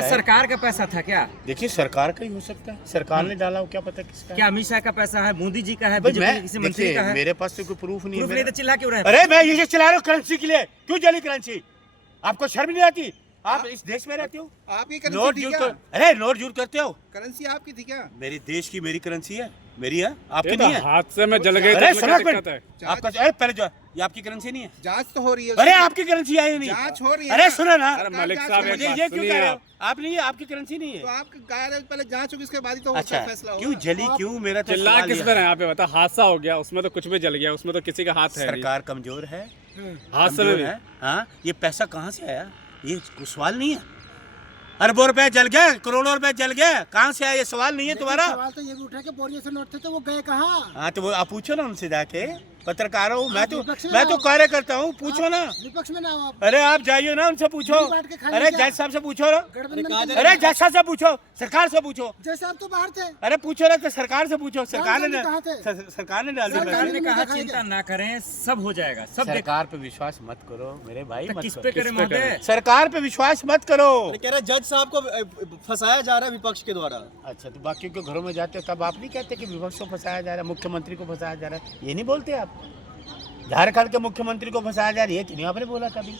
सरकार का पैसा था क्या? देखिए सरकार का ही हो सकता है, सरकार ने डाला हो, क्या पता किसका। क्या अमित शाह का पैसा है, मोदी जी का है, भाई बीजेपी के किसी मंत्री का है? मेरे पास तो कोई प्रूफ नहीं प्रूफ है। नहीं तो चिल्ला क्यों रहे? अरे मैं ये चला रहा हूँ करेंसी के लिए, क्यों जली करेंसी? आपको शर्म नहीं आती? आप इस देश में रहते हो, आपकी नोट करेंसी थी यूज क्या? अरे नोट यूज करते हो? करेंसी आपकी थी क्या? मेरी देश की मेरी करेंसी है, मेरी है, आपकी ये नहीं है। हादसे में जल गए तो अरे उसमें सुनो क्या दिक्कत है? आपका अरे पहले जो ये आपकी करेंसी नहीं है। जांच तो हो रही है अरे उसकी। आपकी करेंसी आई नहीं। जांच हो रही है अरे ना। सुनो ना, अरे मलिक जांच साहब हो एक रही मुझे है। ये बात क्यों सुनिए कह रहे हो? आप। आप नहीं है, आपकी करेंसी नहीं तो है। आप कह रहे हो पहले जांच होगी, उसके बाद ही तो अच्छा फैसला क्यों होगा। जली क्यों? मेरा तो चिल्ला सवाल किस ये तरह है। यहाँ पे बता, हादसा हो गया उसमें तो कुछ भी जल गया, उसमें तो किसी का हाथ है नहीं। सरकार कमजोर है, हादसे में कमजोर है। हाँ ये पैसा कहाँ से आया? ये कोई सवाल नहीं है। अरबों रुपए जल गए, करोड़ों रुपए जल गए, कहाँ से आया? ये सवाल नहीं है तुम्हारा। सवाल तो ये भी उठा के बोरियों से नोट थे तो वो गए कहाँ? हाँ तो वो आप पूछो ना उनसे जाके, पत्रकार हूँ मैं विपक्ष में मैं तो आओ। कार्य करता हूँ, पूछो ना। विपक्ष में ना हो आप। अरे आप जाइए ना, उनसे पूछो। नहीं बांट के खाएंगे अरे क्या? जज साहब से पूछो ना। गठबंधन अरे जज साहब से पूछो, सरकार से पूछो। जैसे आप तो बाहर थे। अरे पूछो ना तो सरकार से पूछो, सरकार ने कहाँ थे? सरकार ने डाल दिया सरकार पैसे। ने कहा चिंता ना करें, सब हो जाएगा, सब देख। सरकार पे विश्वास मत करो मेरे भाई, मत किस करो। पे करें महोदय? सरकार पे विश्वास मत करो। कह रहे जज साहब को फंसाया जा रहा है विपक्ष के द्वारा। अच्छा तो बाकी के घरों में जाते हो तब आप नहीं कहते कि विपक्ष को फंसाया जा रहा है, मुख्यमंत्री को फंसाया जा रहा है, ये नहीं बोलते आप? झारखंड के मुख्यमंत्री को फंसाया जा रही है, क्यों आपने बोला कभी?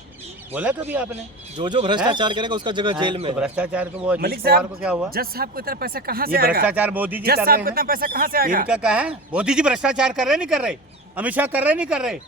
बोला कभी आपने? जो भ्रष्टाचार करेगा उसका जगह जेल में। तो भ्रष्टाचार को वो मलिक अजीत पवार साहब को क्या हुआ? जज साहब को इतना पैसा कहाँ से ये आएगा? भ्रष्टाचार मोदी जी जज कर साहब रहे को इतना हैं। पैसा कहाँ से आएगा? इनका क्या है? मोदी जी भ्रष्टाचार कर रहे नहीं कर रहे? अमित शाह कर रहे नहीं कर रहे?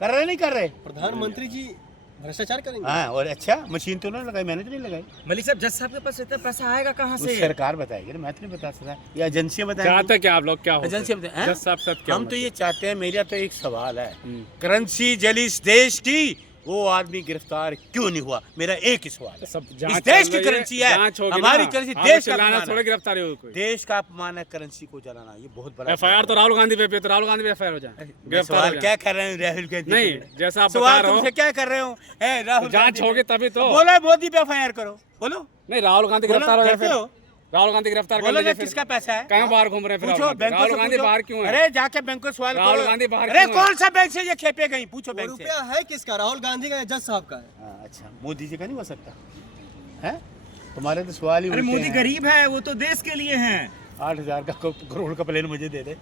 कर रहे नहीं कर रहे? प्रधानमंत्री जी भ्रष्टाचार करेंगे। हाँ और अच्छा मशीन तो नहीं लगाई, मैंने तो नहीं लगाई। मलिक साहब जज साहब के पास इतना पैसा आएगा कहाँ वो से? सरकार बताएगी ना, मैं तो नहीं बता सकता, ये एजेंसियां बताएंगी। चाहते क्या आप लोग, क्या हो? एजेंसियां बताएं। जज साहब साथ क्या हम होना तो ये चाहते हैं, मेरा तो एक सवाल है, हम्म। करेंसी जली इस देश की, वो आदमी गिरफ्तार क्यों नहीं हुआ? मेरा एक ही सवाल है। सब इस जांच देश चल की रही करेंसी है, जांच होगी हमारी ना। करेंसी आप देश का चिल्लाना अपमान थोड़ी है। गिरफ्तारी हो कोई। देश का अपमान है करेंसी को जलाना, ये बहुत बड़ा एफआईआर तो राहुल गांधी पे तो राहुल गांधी पे एफआईआर हो जाए, मैं गिरफ्तार सवाल हो क्या जाए। कर रहे हैं राहुल गांधी नहीं, पे? जैसा आप सवाल बता रहे हो। तुमसे क्या कर रहे हो? राहुल जांच गांधी होगी पे- तभी तो। बोलो मोदी पे एफआईआर करो, बोलो नहीं, राहुल गांधी बोलो, गिरफ्तार हो गए करते फिर। हो? राहुल गांधी गिरफ्तार कर बोलो ना लीजिए फिर। किसका पैसा है? कहाँ बाहर घूम रहे हैं फिर पूछो राहुल गांधी? बैंकों राहुल से गांधी पूछो। बाहर क्यों है? अरे जाके बैंक को सवाल राहुल करो। गांधी बाहर अरे क्यों है? कौन सा बैंक से ये खेपे गई? पूछो वो बैंक से। रुपया है किसका? राहुल गांधी का या जज साहब का है? हाँ, अच्छा मोदी जी का नहीं हो सकता है? तुम्हारे तो सवाल ही अरे उल्टे मोदी हैं। गरीब है, वो तो देश के लिए हैं। 8,000 का करोड़ का प्लेन मुझे दे दे।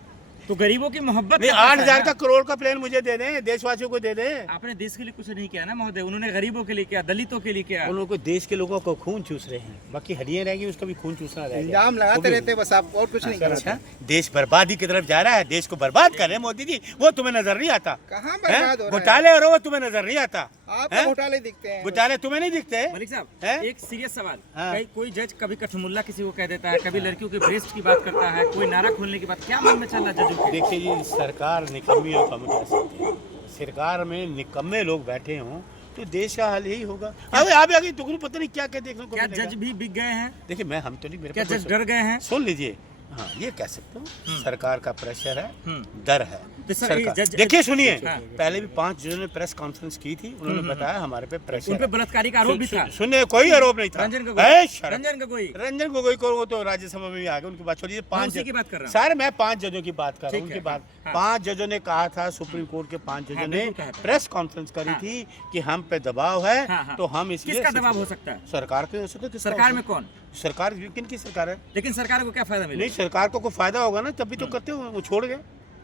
तो गरीबों की मोहब्बत नहीं का पैसा 8,000 है। का करोड़ का प्लेन मुझे दे दें, देशवासियों को दे दें। आपने देश के लिए कुछ नहीं किया ना महोदय, उन्होंने गरीबों के लिए किया, दलितों के लिए किया। उन लोगों को देश के लोगों को खून चूस रहे हैं, बाकी हड्डियां रहेगी उसका भी खून चूसना रहेगा। इल्जाम वो लगाते भी- रहते हैं बस, आप और कुछ नहीं कर अच्छा सकते। देश बर्बादी की तरफ जा रहा है, देश को बर्बाद कर रहे हैं मोदी जी, वो तुम्हें नजर नहीं आता? कहाँ हैं? बर्बाद हो रहा है? घोटाले और वो तुम्हें नजर नहीं आता? आप हैं? तो घोटाले दिखते हैं। घोटाले तुम्हें नहीं दिखते? मलिक साहब हैं? एक सीरियस सवाल, हाँ। कोई जज कभी कठमुल्ला किसी को कह देता है, कभी लड़कियों के ब्रेस्ट की बात करता है, कोई नारा खोलने की बात, क्या मन में चल रहा है जजों के? देखिए ये सरकार निकम्मी और कम कह सकते हैं। सरकार में निकम्मे लोग बैठे हों तो देश का हाल यही होगा। अबे आप आगे तुमको पता नहीं क्या क्या देखने को क्या मिलेगा। जज भी बिक गए हैं? देखिए मैं हम तो नहीं, मेरे क्या पास जज डर गए हैं? सुन लीजिए, हाँ ये कह सकते हो सरकार का प्रेशर है, हम्म। डर है तो सर, सरकार। ये जज- देखिए सुनिए, हाँ। पहले भी 5 जनों ने प्रेस कॉन्फ्रेंस की थी, उन्होंने बताया हमारे पे प्रेशर उन पे है। बलात्कारी का आरोप भी था। सुनिए कोई आरोप नहीं था। रंजन ए, गोगोई, शर्म। रंजन गोगोई को वो तो राज्यसभा में भी आ गए, उनकी बात छोड़िए। मैं 5 उसी की बात कर रहा हूँ। सर मैं 5 जजों की बात कर रहा हूँ, ठीक उनकी है, बात हाँ। 5 जजों ने कहा था, सुप्रीम कोर्ट के 5 जजों हाँ, ने बिल्कुल कहा था। प्रेस कॉन्फ्रेंस करी हाँ। थी कि हम पे दबाव है, हाँ, हाँ। तो हम इसलिए किसका दबाव हो सकता है? सरकार के हो सकता है। किसका सरकार हो में सकता है? कौन? सरकार किन की सरकार है? लेकिन सरकार को क्या फायदा नहीं मिलेगा? सरकार को कोई फायदा होगा ना तभी तो करते हो, वो छोड़ गए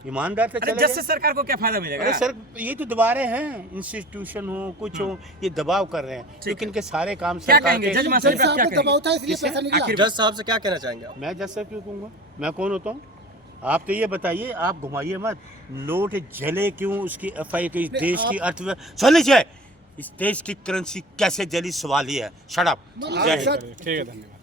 ईमानदार से अरे चले जज गए। से सरकार को क्या फायदा मिलेगा? अरे सर ये तो दबा रहे हैं, इंस्टीट्यूशन हो कुछ हो, ये दबाव कर रहे हैं क्योंकि इनके सारे काम क्या सरकार कहेंगे के। जज मास्टर जज पे आप साहब क्या को कहेंगे? दबाव था इसलिए पैसा निकला। आखिर जज साहब से क्या कहना चाहेंगे आप? मैं जज साहब क्यों कहूँगा? मैं कौन होता हूँ? आप तो ये बताइए, आप घुमाइए मत। नोट जले क्यों, उसकी एफआई की देश की अर्थव्यवस्था सुन लीजिए, इस देश की करेंसी कैसे जली, सवाल ही है। Shut up. मतलब जय हिंद। सर, ठीक है, धन्यवाद।